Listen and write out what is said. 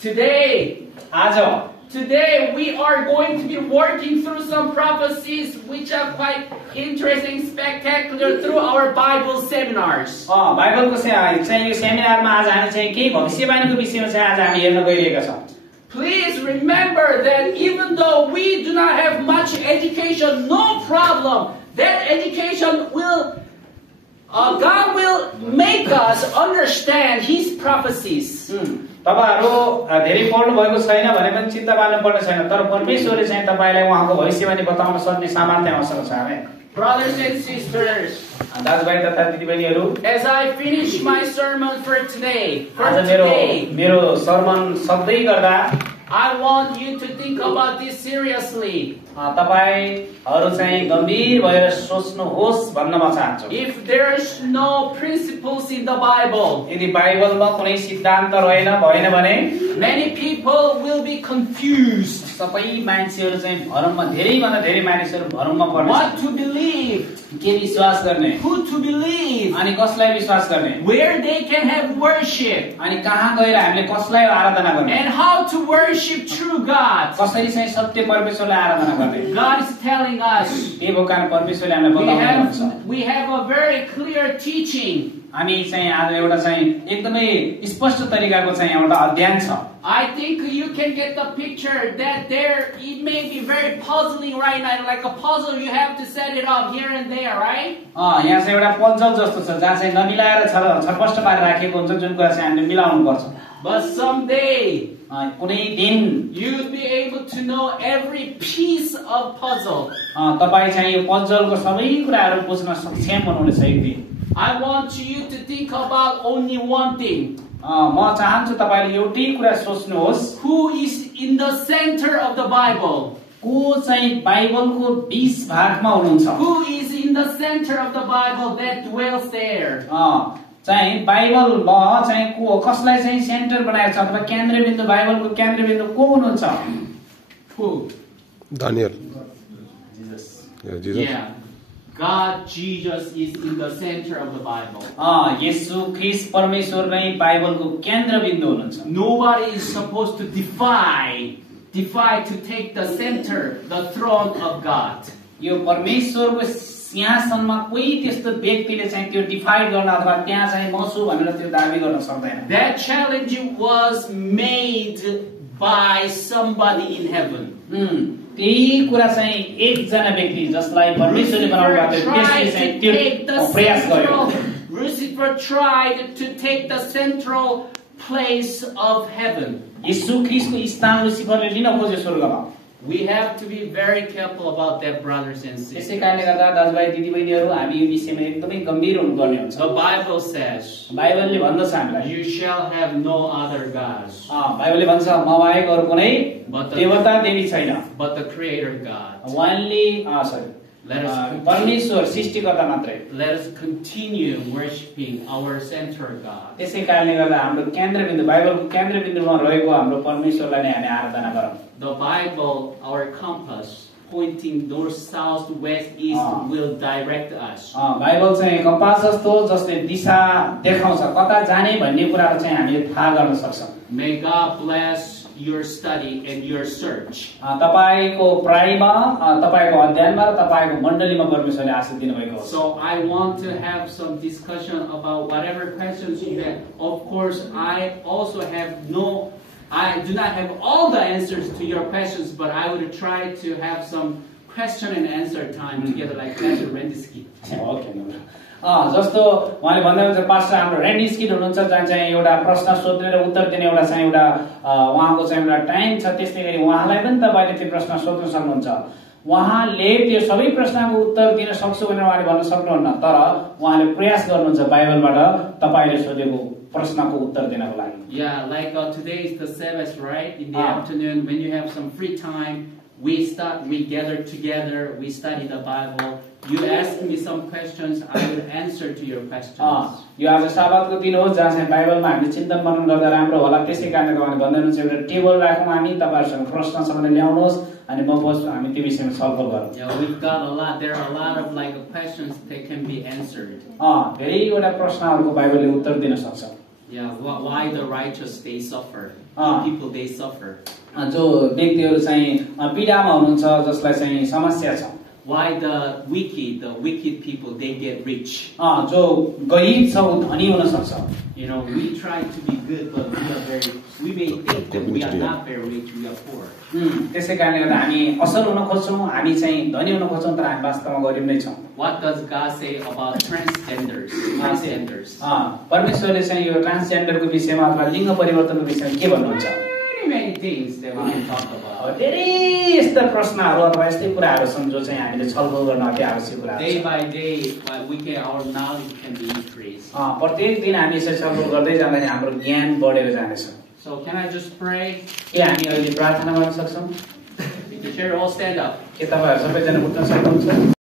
Today, आज Today we are going to be working through some prophecies which are quite interesting, spectacular through our Bible seminars. बाइबलको चाहिँ यो सेमिनारमा आज हामी चाहिँ केही भविष्यवाणीको विषयमा चाहिँ आज हामी हेर्न गइरहेका छौं. Please remember that even though we do not have much education, no problem. That education will, God will make us understand His prophecies. तपाईहरु धेरै पढ्नु भएको छैन भने पनि चिन्ता पाल्नु पर्ने छैन, तर परमेश्वरले चाहिँ तपाईलाई उहाँको भविष्यवाणी बताउन सक्ने सामर्थ्य उहाँसँग छ हैन. Brothers and sisters, दाजुभाइ तथा दिदीबहिनीहरु, as I finish my sermon for today, मेरो सर्मन सक्दै गर्दा I want you to think about this seriously. तपाईहरु चाहिँ गम्भीर भएर सोच्नुहोस् भन्न म चाहन्छु. If there is no principles in the Bible, यदि बाइबलमा कुनै सिद्धान्त भएन भने many people will be confused. सबै मान्छेहरु चाहिँ भरममा धेरैभन्दा धेरै मानिसहरु भरममा पर्ने. What to believe? के विश्वास गर्ने? Who to believe? अनि कसलाई विश्वास गर्ने? Where they can have worship? अनि कहाँ गएर हामीले कसलाई आराधना गर्ने? And how to worship true God? कसरी चाहिँ सत्य परमेश्वरलाई आराधना गर्ने? God is telling us. त्यही कारण परमेश्वरले हामीलाई बताउनुहुन्छ. We have a very clear teaching. हामी चाहिँ आज एउटा चाहिँ एकदमै स्पष्ट तरिकाको चाहिँ एउटा अध्ययन छ. I think you can get the picture that there it may be very puzzling right now, like a puzzle you have to set it up here and there, right? यहाँ चाहिँ एउटा पजल जस्तो छ जहाँ चाहिँ नमिलाएर छरपष्ट पारेर राखेको हुन्छ, जुन कुरा चाहिँ हामीले मिलाउनु पर्छ. But someday कुनै दिन you'll be able to know every piece of puzzle. तपाई चाहिँ यो पजलको सबै कुराहरू बुझ्न सक्षम हुनुहुनेछ एक दिन. I want you to think about only one thing. म चाहन्छु तपाईले एउटै कुरा सोच्नुहोस्. Who is in the center of the Bible? को चाहिँ बाइबलको 20 भागमा हुनुहुन्छ? Who is in the center of the Bible that dwells there? चाहिँ बाइबलमा चाहिँ को कसलाई चाहिँ सेन्टर बनाएको छ अथवा केन्द्रबिन्दु बाइबलको केन्द्रबिन्दु को हुनुहुन्छ? Who? Daniel. Jesus. Yeah. God, Jesus is in the center of the Bible. येशू ख्रीष्ट परमेश्वर नै बाइबलको केन्द्रबिन्दु हुनुहुन्छ. Nobody is supposed to defy to take the center, the throne of God. यो परमेश्वरको सिंहासनमा कोही त्यस्तो व्यक्तिले चाहिँ त्यो डिफाइड गर्न अथवा त्यहाँ चाहिँ म छु भनेर त्यो दाबी गर्न सक्दैन. That challenge was made by somebody in heaven. त्यही कुरा चाहिँ एकजना व्यक्ति जसलाई परमेश्वरले बनाउनु भएको त्यसले चाहिँ त्यो प्रयास गर्यो. Lucifer tried to take the central place of heaven. येशू ख्रीष्टको स्थान लुसिफरले लिन खोज्यो स्वर्गमा. We have to be very careful about that, brothers and sisters. त्यसै कारणले गर्दा दाजुभाइ दिदीबहिनीहरु हामी यो विषयमा एकदमै गम्भीर हुनुपर्ने हुन्छ. The Bible says, बाइबलले भन्दछ हामीलाई, you shall have no other gods. बाइबलले भन्छ म बाहेक अरु कुनै देवता देवी छैन. But the Creator God. Only परमेश्वर सृष्टिकर्ता मात्रै. Let us continue worshiping our center God. त्यसै कारणले गर्दा हाम्रो केन्द्रबिन्दु बाइबलको केन्द्रबिन्दुमा रहेको हाम्रो परमेश्वरलाई नै हामी आराधना गरौँ. The Bible, our compass, pointing north, south, west, east, will direct us. Bible चाहिँ कम्पास जस्तो जसले दिशा देखाउँछ कता जाने भन्ने कुराहरु चाहिँ हामीले थाहा गर्न सक्छौं. May God bless your study and your search. तपाईको पढाइमा, तपाईको अध्ययनमा र तपाईको मण्डलीमा परमेश्वरले आशीष दिनुभएको हो. So I want to have some discussion about whatever questions you have. Of course, I do not have all the answers to your questions, but I would try to have some question and answer time together like Pastor Rendiski. Okay. जस्तो उहाँले भन्दै हुन्छ pastor हाम्रो Randy skit हुनुहुन्छ जहाँ चाहिँ एउटा प्रश्न सोध्ने र उत्तर दिने एउटा चाहिँ एउटा उहाँको चाहिँ एउटा टाइम छ. त्यसै गरी उहाँलाई पनि तपाईले त्यो प्रश्न सोध्न सक्नुहुन्छ. उहाँले त्यो सबै प्रश्नको उत्तर दिन सक्छु भनेर उहाँले भन्न सक्नुहुन्न, तर उहाँले प्रयास गर्नुहुन्छ बाइबलबाट तपाईले सोधेको प्रश्नको उत्तर दिनको लागि. Yeah, like today is the Sabbath, right? In the afternoon, when you have some free time, we gather together, we study the Bible. You ask me some questions, I will answer to your questions. यो आज साबतको दिन हो जहाँ चाहिँ बाइबलमा हामीले चिन्तन मनन गर्दा राम्रो होला. त्यसै कारणले उहाँले भन्दै हुनुहुन्छ एउटा टेबल राखौँ हामी, तपाईहरुसँग प्रश्न छ भने ल्याउनुहोस् अनि म बस्छु, हामी त्यो विषयमा छलफल गरौँ. Yeah, there are a lot of questions that can be answered. धेरैवटा प्रश्नहरुको बाइबलले उत्तर दिन सक्छ. Yeah, why the righteous they suffer? Ah. People they suffer. जो व्यक्तिहरू चाहिँ पीडामा हुनुहुन्छ जसलाई चाहिँ समस्या छ Why the wicked people they get rich? जो गरीब छ उ धनी हुन सक्छ You know, we try to be good, but we may think that we are not very rich, we are poor. त्यसै कारणले गर्दा हामी असल हुन खोज्छौँ हामी चाहिँ धनी हुन खोज्छौँ तर हामी वास्तवमा गरीब नै छौँ What does God say about transgenders? परमेश्वरले चाहिँ यो ट्रान्सजेन्डरको विषयमा अथवा लिङ्ग परिवर्तनको विषयमा के भन्नुहुन्छ Many things that we can talk about. धेरै यस्ता प्रश्नहरू अथवा यस्तै कुराहरू छन् जो चाहिँ हामीले छलफल गर्न अति आवश्यक कुरा Day by day, our knowledge can be increased. प्रत्येक दिन हामी यसरी छलफल गर्दै जाँदाखेरि हाम्रो ज्ञान बढेर जानेछ So can I just pray? के हामी अहिले प्रार्थना गर्न सक्छौँ If you share, all stand up. के तपाईहरु सबैजना उठ्न सक्नुहुन्छ